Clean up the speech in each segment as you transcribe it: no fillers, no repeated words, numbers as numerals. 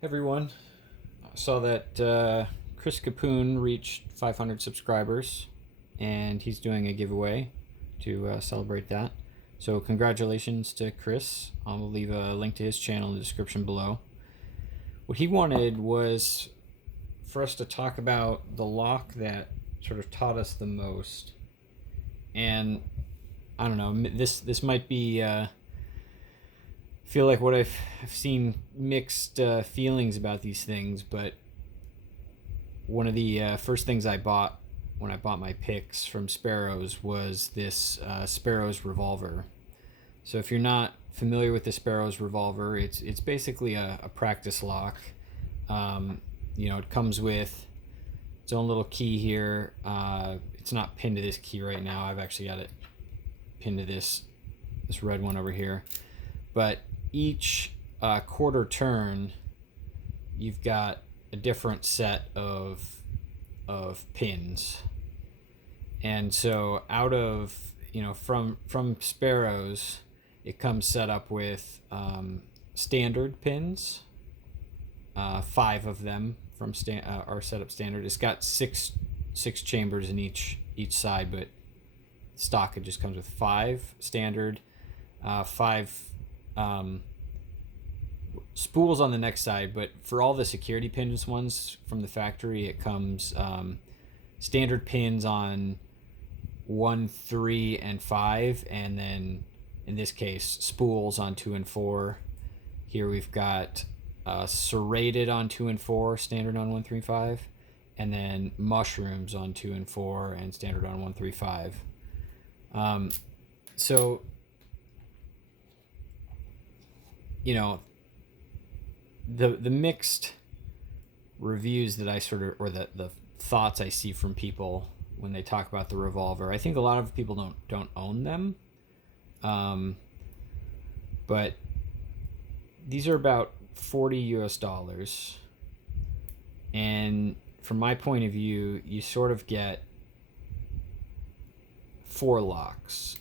Everyone, I saw that Chris Capune reached 500 subscribers, and he's doing a giveaway to celebrate that. So congratulations to Chris. I'll leave a link to his channel in the description below. What he wanted was for us to talk about the lock that sort of taught us the most, and I don't know. This might be feel like what I've seen mixed feelings about these things, but one of the first things I bought when I bought my picks from Sparrows was this Sparrows revolver. So if you're not familiar with the Sparrows revolver, it's basically a practice lock. It comes with its own little key here. It's not pinned to this key right now. I've actually got it pinned to this red one over here. But each quarter turn, you've got a different set of pins, and so out of from Sparrows, it comes set up with standard pins. Five of them are set up standard. It's got six chambers in each side, but stock it just comes with five standard, five spools on the next side. But for all the security pins ones from the factory, it comes standard pins on 1, 3, and 5, and then in this case spools on 2 and 4. Here we've got serrated on 2 and 4, standard on 1, 3, 5, and then mushrooms on 2 and 4 and standard on 1, 3, 5. So the mixed reviews that I sort of, or the thoughts I see from people when they talk about the revolver, I think a lot of people don't own them, but these are about $40 US, and from my point of view, you sort of get 4 locks,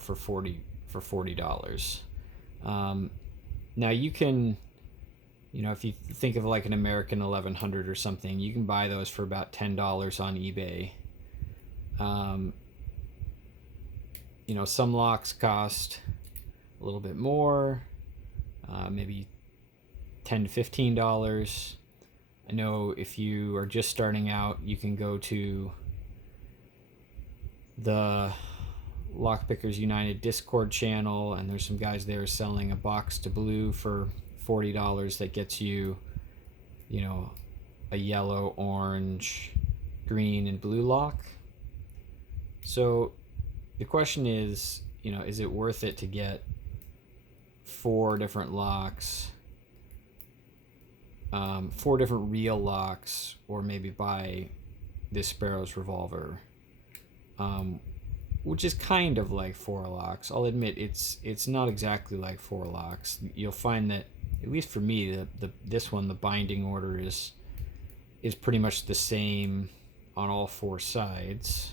for $40. Now you can, if you think of like an American 1100 or something, you can buy those for about $10 on eBay. Some locks cost a little bit more, maybe $10 to $15. I know if you are just starting out, you can go to the Lockpickers United Discord channel, and there's some guys there selling a box to blue for $40 that gets you, a yellow, orange, green, and blue lock. So the question is, is it worth it to get 4 different locks, 4 different real locks, or maybe buy this Sparrows revolver, which is kind of like 4 locks. I'll admit it's not exactly like 4 locks. You'll find that, at least for me, this one, the binding order is pretty much the same on all 4 sides.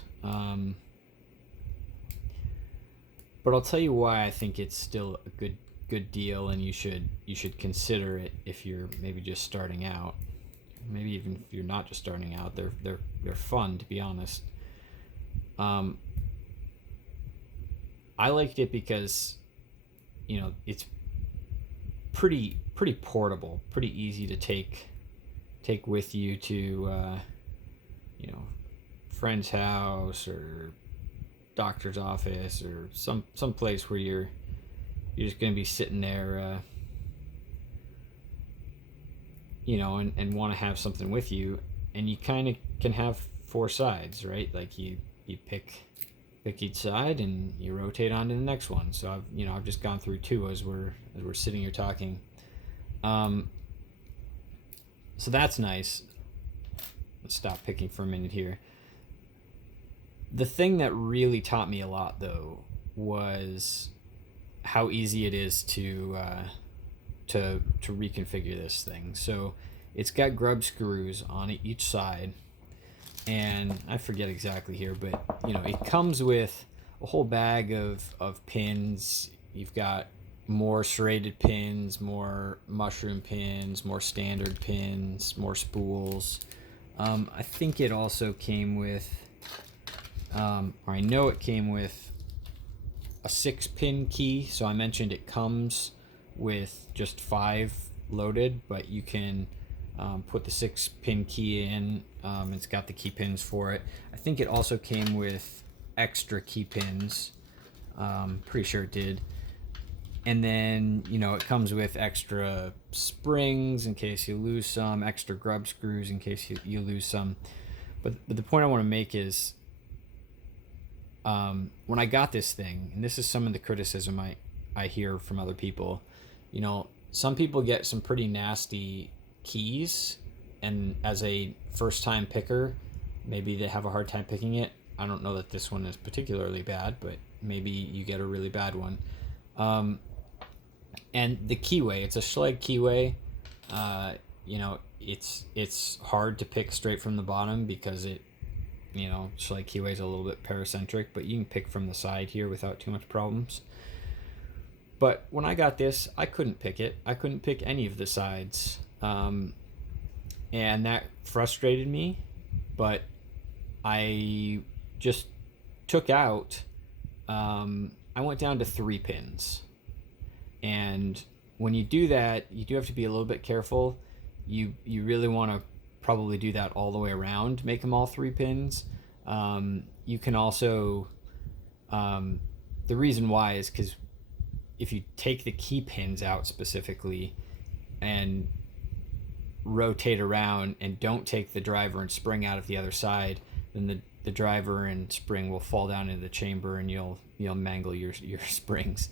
But I'll tell you why I think it's still a good deal, and you should consider it if you're maybe just starting out. Maybe even if you're not just starting out, they're fun, to be honest. I liked it because it's pretty portable, pretty easy to take with you to friend's house or doctor's office, or some place where you're just going to be sitting there, and want to have something with you, and you kind of can have 4 sides, right? Like you pick each side and you rotate on to the next one. So I've just gone through 2 as we're sitting here talking. So that's nice. Let's stop picking for a minute here. The thing that really taught me a lot, though, was how easy it is to reconfigure this thing. So it's got grub screws on each side, and I forget exactly here, but it comes with a whole bag of pins. You've got more serrated pins, more mushroom pins, more standard pins, more spools. I think it also came with, or I know it came with a 6-pin key. So I mentioned it comes with just 5 loaded, but you can put the 6-pin key in. It's got the key pins for it. I think it also came with extra key pins. Pretty sure it did. And then, it comes with extra springs in case you lose some, extra grub screws in case you lose some. But the point I want to make is, when I got this thing, and this is some of the criticism I hear from other people, some people get some pretty nasty keys, and as a first-time picker, maybe they have a hard time picking it. I don't know that this one is particularly bad, but maybe you get a really bad one. And the keyway, it's a Schlage keyway. It's hard to pick straight from the bottom because Schlage keyway is a little bit paracentric, but you can pick from the side here without too much problems. But when I got this, I couldn't pick it. I couldn't pick any of the sides. And that frustrated me, but I just took out, I went down to 3 pins. And when you do that, you do have to be a little bit careful. You really want to probably do that all the way around, make them all 3 pins. You can also, the reason why is because if you take the key pins out specifically and rotate around and don't take the driver and spring out of the other side, then the driver and spring will fall down into the chamber and you'll mangle your springs.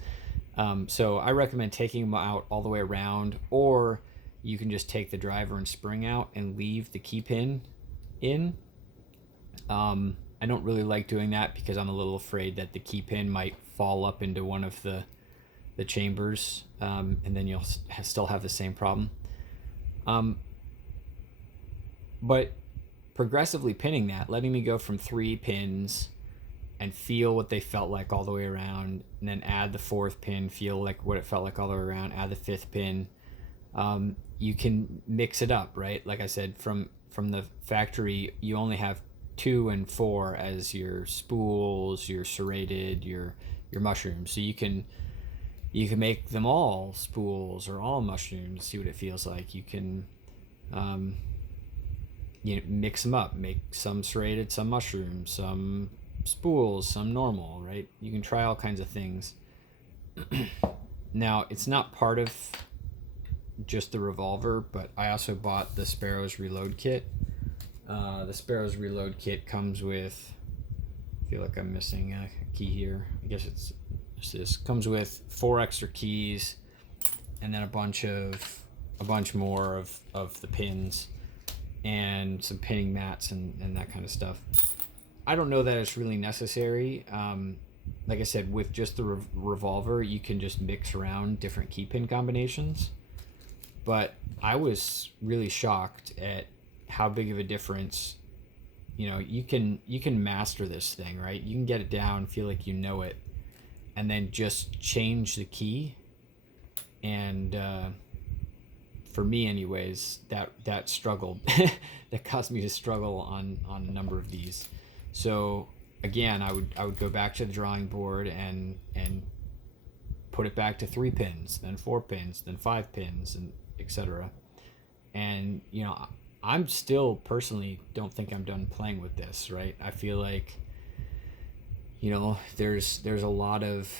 So I recommend taking them out all the way around, or you can just take the driver and spring out and leave the key pin in. I don't really like doing that because I'm a little afraid that the key pin might fall up into one of the chambers, and then you'll still have the same problem. But progressively pinning that, letting me go from 3 pins and feel what they felt like all the way around, and then add the 4th pin, feel like what it felt like all the way around, add the 5th pin. You can mix it up, right? Like I said, from the factory, you only have 2 and 4 as your spools, your serrated, your mushrooms. So you can make them all spools or all mushrooms, see what it feels like. You can mix them up, make some serrated, some mushrooms, some spools, some normal, right? You can try all kinds of things. Now, it's not part of just the revolver, but I also bought the Sparrow's Reload Kit. The Sparrow's Reload Kit comes with, I feel like I'm missing a key here. I guess it's this. Comes with 4 extra keys, and then a bunch more of the pins, and some pinning mats and that kind of stuff. I don't know that it's really necessary. Like I said, with just the revolver, you can just mix around different key pin combinations. But I was really shocked at how big of a difference. You can master this thing, right? You can get it down, feel like you know it, and then just change the key. And for me, anyways, that struggled. That caused me to struggle on a number of these. So again, I would go back to the drawing board and put it back to 3 pins, then 4 pins, then 5 pins, and etc. And I'm still personally don't think I'm done playing with this, right? I feel like there's a lot of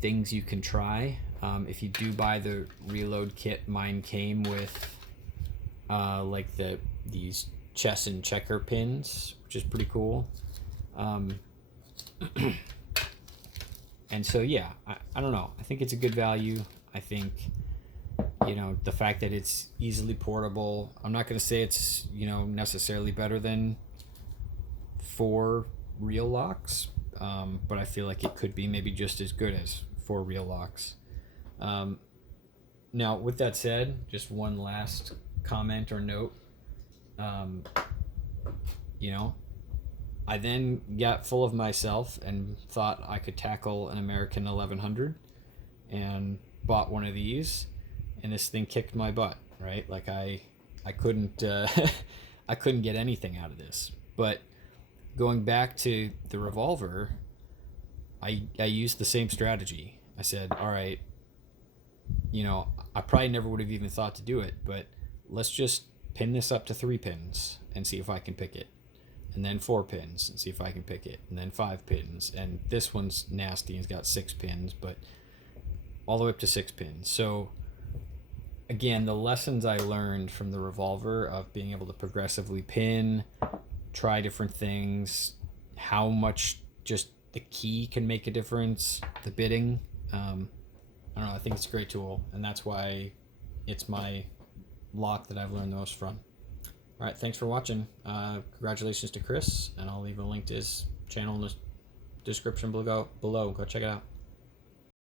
things you can try. If you do buy the Reload Kit, mine came with like these chess and checker pins, which is pretty cool. And so yeah, I don't know, I think it's a good value. I think the fact that it's easily portable, I'm not going to say it's necessarily better than 4 real locks, but I feel like it could be maybe just as good as 4 real locks. Now with that said, just one last comment or note. I then got full of myself and thought I could tackle an American 1100, and bought one of these, and this thing kicked my butt. Right, like I couldn't I couldn't get anything out of this. But going back to the revolver, I used the same strategy. I said, all right, I probably never would have even thought to do it, but let's just pin this up to 3 pins and see if I can pick it. And then 4 pins and see if I can pick it. And then 5 pins. And this one's nasty and it's got 6 pins, but all the way up to 6 pins. So again, the lessons I learned from the revolver of being able to progressively pin, try different things, how much just the key can make a difference, the bitting. I don't know, I think it's a great tool, and that's why it's my lock that I've learned the most from. All right, thanks for watching. Congratulations to Chris, and I'll leave a link to his channel in the description below. Go check it out.